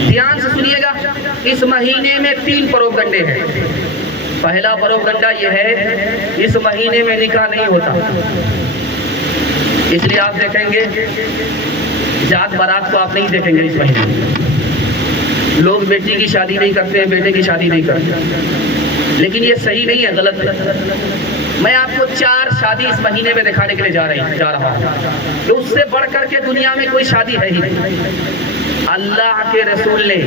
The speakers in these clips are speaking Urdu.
دھیان سے سنیے گا، اس مہینے میں 3 پروپگنڈے ہیں۔ پہلا پروپگنڈا یہ ہے اس مہینے میں نکاح نہیں ہوتا، اس لیے آپ دیکھیں گے جات بارات کو آپ نہیں دیکھیں گے اس مہینے میں۔ لوگ بیٹی کی شادی نہیں کرتے ہیں، بیٹے کی شادی نہیں کرتے، لیکن یہ صحیح نہیں ہے، غلط ہے۔ میں آپ کو 4 شادی اس مہینے میں دکھانے کے لیے جا رہا ہوں، تو اس سے بڑھ کر کے دنیا میں کوئی شادی ہے ہی نہیں۔ اللہ کے رسول نے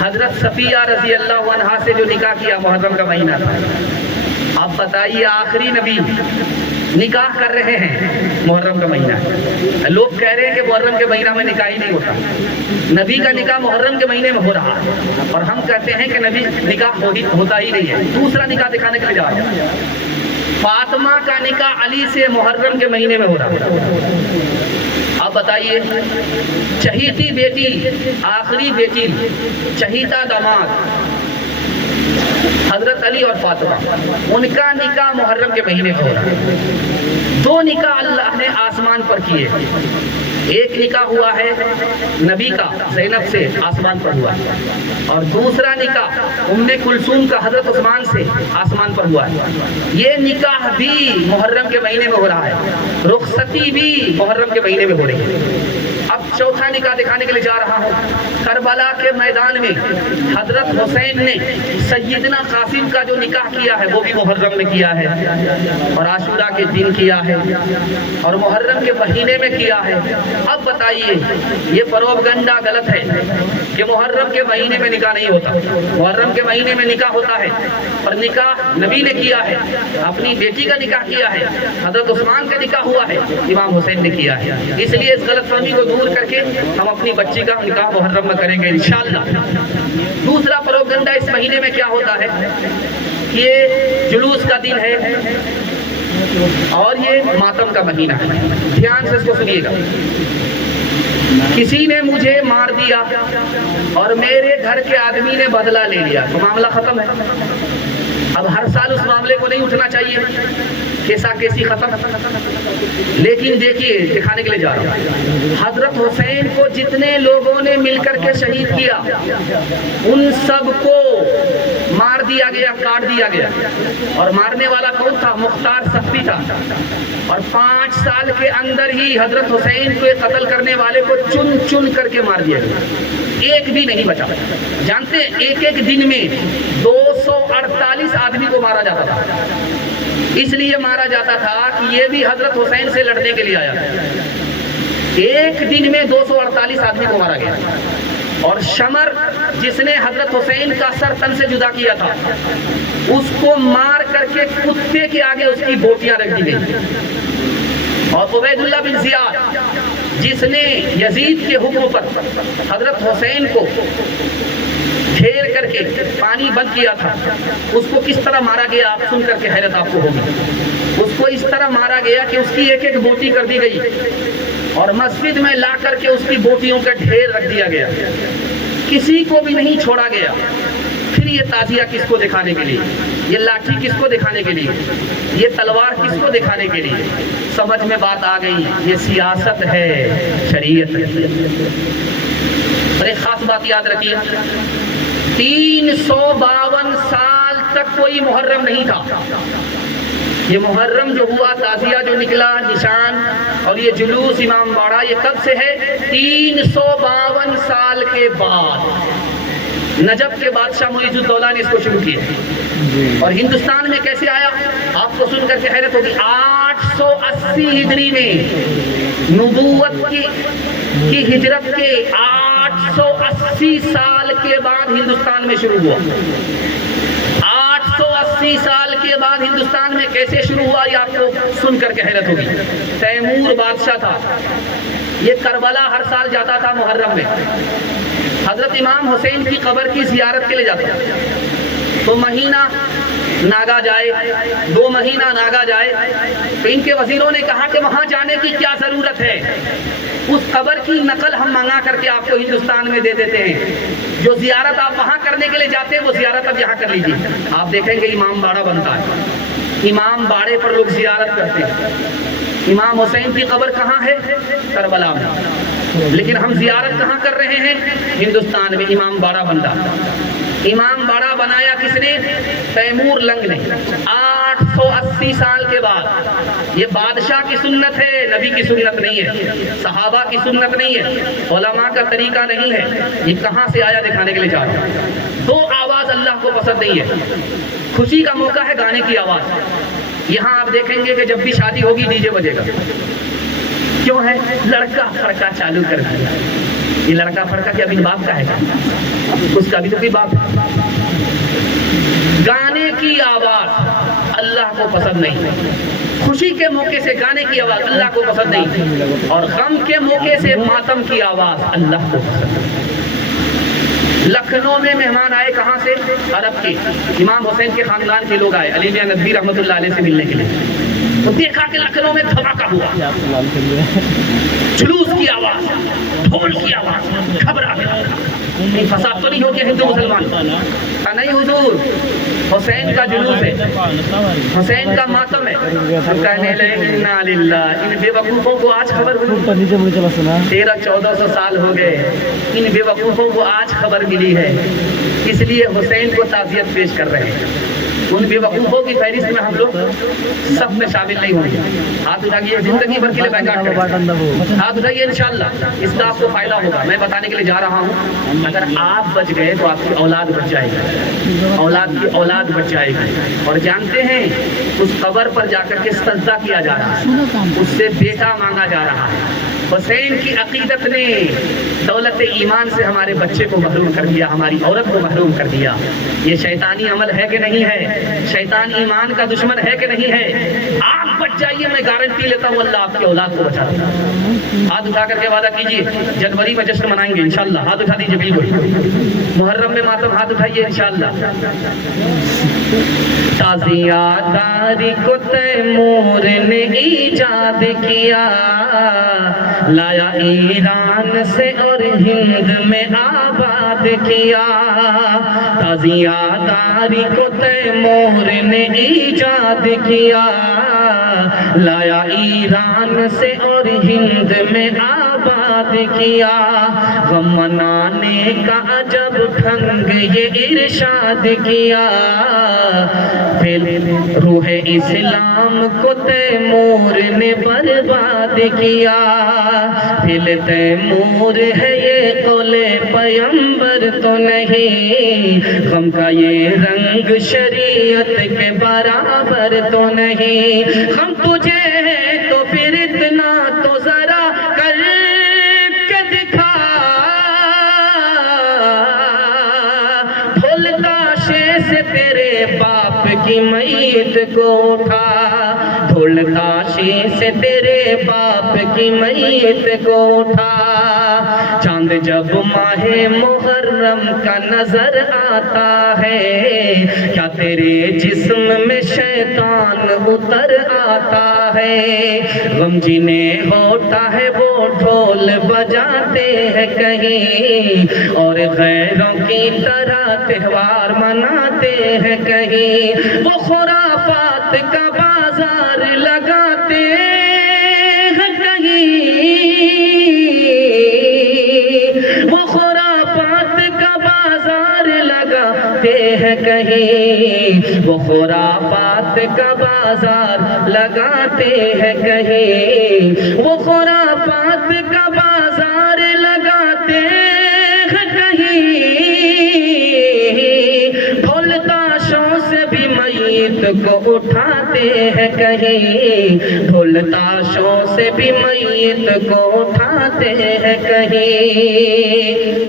حضرت صفیہ رضی اللہ عنہا سے جو نکاح کیا محرم کا مہینہ تھا، آپ بتائیے آخری نبی نکاح کر رہے ہیں محرم کا مہینہ۔ لوگ کہہ رہے ہیں کہ محرم کے مہینہ میں نکاح ہی نہیں ہوتا، نبی کا نکاح محرم کے مہینے میں ہو رہا ہے، اور ہم کہتے ہیں کہ نبی نکاح ہوتا ہی نہیں ہے۔ دوسرا نکاح دکھانے کے لیے جا رہا ہے، فاطمہ کا نکاح علی سے محرم کے مہینے میں ہو رہا ہے۔ آپ بتائیے، چہیتی بیٹی، آخری بیٹی، چہیتا داماد حضرت علی اور فاطمہ، ان کا نکاح محرم کے مہینے میں ہو رہا ہے۔ 2 نکاح اللہ نے آسمان پر کیے، ایک نکاح ہوا ہے نبی کا زینب سے، آسمان پر ہوا ہے، اور دوسرا نکاح ام کلثوم کا حضرت عثمان سے آسمان پر ہوا ہے۔ یہ نکاح بھی محرم کے مہینے میں ہو رہا ہے، رخصتی بھی محرم کے مہینے میں ہو رہی ہے۔ اب چوتھا نکاح دکھانے کے لیے جا رہا ہوں۔ کربلا کے میدان میں حضرت حسین نے سیدنا قاسم کا جو نکاح کیا ہے وہ بھی محرم میں کیا ہے، اور عاشورہ کے دن کیا ہے، اور محرم کے مہینے میں کیا ہے۔ اب بتائیے، یہ پروپگنڈا غلط ہے کہ محرم کے مہینے میں نکاح نہیں ہوتا۔ محرم کے مہینے میں نکاح ہوتا ہے، اور نکاح نبی نے کیا ہے، اپنی بیٹی کا نکاح کیا ہے، حضرت عثمان کا نکاح ہوا ہے، امام حسین نے کیا ہے۔ اس لیے اس غلط فہمی کو دور کر کے ہم اپنی بچی کا نکاح محرم میں کریں گے انشاءاللہ۔ دوسرا پروپگنڈا اس مہینے میں کیا ہوتا ہے، یہ جلوس کا دن ہے اور یہ ماتم کا مہینہ ہے۔ دھیان سے اس کو سنیے گا۔ کسی نے مجھے مار دیا اور میرے گھر کے آدمی نے بدلہ لے لیا تو معاملہ ختم ہے۔ اب ہر سال اس معاملے کو نہیں اٹھنا چاہیے، کیسا کیسی ختم۔ لیکن دیکھیے، دکھانے کے لیے جا رہا ہوں، حضرت حسین کو جتنے لوگوں نے مل کر کے شہید کیا، ان سب کو مار دیا گیا، کاٹ دیا گیا، اور مارنے والا کون تھا؟ مختار سختی تھا، اور 5 سال کے اندر ہی حضرت حسین کو قتل کرنے والے کو چن چن کر کے مار دیا گیا، ایک بھی نہیں بچا۔ جانتے ہیں ایک ایک دن میں 248 آدمی کو مارا جاتا تھا، اس لیے مارا جاتا تھا کہ یہ بھی حضرت حسین سے لڑنے کے لیے آیا۔ ایک دن میں 248 آدمی کو مارا گیا، اور شمر جس نے حضرت حسین کا سر تن سے جدا کیا تھا، اس کو مار کر کے کتے کے آگے اس کی بوٹیاں رکھ دی گئی، اور عبید اللہ بن زیاد جس نے یزید کے حکم پر حضرت حسین کو گھیر کر کے پانی بند کیا تھا، اس کو کس طرح مارا گیا آپ سن کر کے حیرت آپ کو ہوگی۔ اس کو اس طرح مارا گیا کہ اس کی ایک ایک بوٹی کر دی گئی، اور مسجد میں لا کر کے اس کی بوٹیوں کا ڈھیر رکھ دیا گیا، کسی کو بھی نہیں چھوڑا گیا۔ پھر یہ تعزیہ کس کو دکھانے کے لیے، یہ لاٹھی کس کو دکھانے کے لیے، یہ تلوار کس کو دکھانے کے لیے؟ سمجھ میں بات آ گئی، یہ سیاست ہے، شریعت ہے۔ اور ایک خاص بات یاد رکھیے، 352 سال تک کوئی محرم نہیں تھا۔ یہ محرم جو ہوا، تعزیہ جو نکلا، نشان اور یہ جلوس امام باڑہ، یہ کب سے ہے؟ 352 سال کے بعد نجف کے بادشاہ معیز الدولہ نے اس کو شروع کیا، اور ہندوستان میں کیسے آیا آپ کو سن کر کے حیرت ہوگی۔ 880 ہجری میں نبوت کی ہجرت کے 880 سال کے بعد ہندوستان میں شروع ہوا۔ 880 سال کے بعد ہندوستان میں کیسے شروع ہوا یہ آپ کو سن کر کے حیرت ہوگی۔ تیمور بادشاہ تھا، یہ کربلا ہر سال جاتا تھا محرم میں، حضرت امام حسین کی قبر کی زیارت کے لیے جاتا تھا۔ تو مہینہ ناگا جائے، 2 مہینہ ناگا جائے، تو ان کے وزیروں نے کہا کہ وہاں جانے کی کیا ضرورت ہے، اس قبر کی نقل ہم منگا کر کے آپ کو ہندوستان میں دے دیتے ہیں، جو زیارت آپ وہاں کرنے کے لیے جاتے ہیں وہ زیارت اب یہاں کر لیجیے۔ آپ دیکھیں گے امام باڑہ بنتا ہے، امام باڑے پر لوگ زیارت کرتے ہیں۔ امام حسین کی قبر کہاں ہے؟ کربلا میں۔ لیکن ہم زیارت کہاں کر رہے ہیں؟ ہندوستان میں امام باڑہ بنتا. امام باڑہ بنایا کس نے؟ تیمور لنگ نے. 880 سال کے بعد. یہ بادشاہ کی سنت ہے، نبی کی سنت نہیں ہے، صحابہ کی سنت نہیں ہے، علماء کا طریقہ نہیں ہے. یہ کہاں سے آیا دکھانے کے لیے چاہ رہا ہوں. دو آواز اللہ کو پسند نہیں ہے. خوشی کا موقع ہے گانے کی آواز. یہاں آپ دیکھیں گے کہ جب بھی شادی ہوگی ڈی جے بجے گا. کیوں ہے؟ لڑکا پھڑکا چالو کر دیا. یہ لڑکا پھڑکا کیا اپنی باپ کا ہے؟ اس کا بھی تو کوئی باپ ہے. گانے کی آواز اللہ کو پسند نہیں. خوشی کے موقع سے گانے کی آواز اللہ کو پسند نہیں، اور غم کے موقع سے ماتم کی آواز اللہ کو پسند نہیں. لکھنؤ میں مہمان آئے کہاں سے؟ عرب کے. امام حسین کے خاندان کے لوگ آئے علی میاں ندوی رحمۃ اللہ علیہ سے ملنے کے لیے. تو دیکھا کہ لکھنؤ میں دھماکہ ہوا، جلوس کی آواز، ڈھول کی آواز، گھبرا گیا. فساد تو نہیں ہو گیا ہندو مسلمان؟ نہیں حضور، حسین کا جلوس ہے، حسین کا ماتم ہے. کہنے لگے انا للہ. ان بے وقوفوں کو آج خبر ہوئی. 1300-1400 سال ہو گئے، ان بے وقوفوں کو آج خبر ملی ہے، اس لیے حسین کو تعزیت پیش کر رہے ہیں. ان بے وقوفوں کی فہرست میں ہم لوگ سب میں شامل نہیں ہوں گے. ہاتھ اٹھائیے، زندگی بھر کے لیے بیکار کریں. ہاتھ اٹھائیے، انشاءاللہ اس کا آپ کو فائدہ ہوگا. میں بتانے کے لیے جا رہا ہوں، اگر آپ بچ گئے تو آپ کی اولاد بچ جائے گی، اولاد کی اولاد بچ جائے گی. اور جانتے ہیں اس قبر پر جا کر کے سجدہ کیا جا رہا ہے، اس سے بیٹا مانگا جا رہا ہے. حسین کی عقیدت نے دولت ایمان سے ہمارے بچے کو محروم کر دیا، ہماری عورت کو محروم کر دیا. یہ شیطانی عمل ہے کہ نہیں ہے؟ شیطان ایمان کا دشمن ہے کہ نہیں ہے؟ آپ بچ جائیے، میں گارنٹی لیتا ہوں اللہ آپ کی اولاد کو بچا دے گا. ہاتھ اٹھا کر کے وعدہ کیجیے، جنوری میں جشن منائیں گے انشاءاللہ. ہاتھ اٹھا دیجیے بالکل. محرم میں ماتم، ہاتھ اٹھائیے انشاءاللہ. تازیاداری کو تیمور نے ایجاد کیا، لایا ایران سے اور ہند میں آباد کیا. تازیاداری کو تیمور نے ایجاد کیا، لایا ایران سے اور ہند میں آباد کیا. غم منانے کا عجب ڈھنگ یہ ارشاد کیا، پھر روح اسلام کو تیمور نے برباد کیا. پھر تیمور ہے یہ قول پیغمبر تو نہیں، غم کا یہ رنگ شریعت کے برابر تو نہیں. غم تجھے ہے تو پھر اتنا تو ذرا کر کے دکھا، ڈھول تاشے سے تیرے باپ کی میت کو اٹھا، ڈھول تاشے سے تیرے باپ کی میت کو اٹھا. چاند جب ماہ محرم کا نظر آتا ہے، کیا تیرے جسم میں شیطان اتر آتا ہے. غم جنہیں ہوتا ہے وہ ڈھول بجاتے ہیں کہیں، اور غیروں کی طرح تہوار مناتے ہیں کہیں. وہ خرافات کا بازار لگاتے ہیں کہیں، وہ خرافات کا بازار لگاتے ہیں کہیں، وہ خرافات کا بازار لگاتے ہیں کہیں، وہ خرافات کا بازار لگاتے ہیں کہیں. ڈھول تاشوں سے بھی میت کو اٹھاتے ہیں کہیں، ڈھول تاشوں سے بھی میت کو اٹھاتے ہیں کہیں.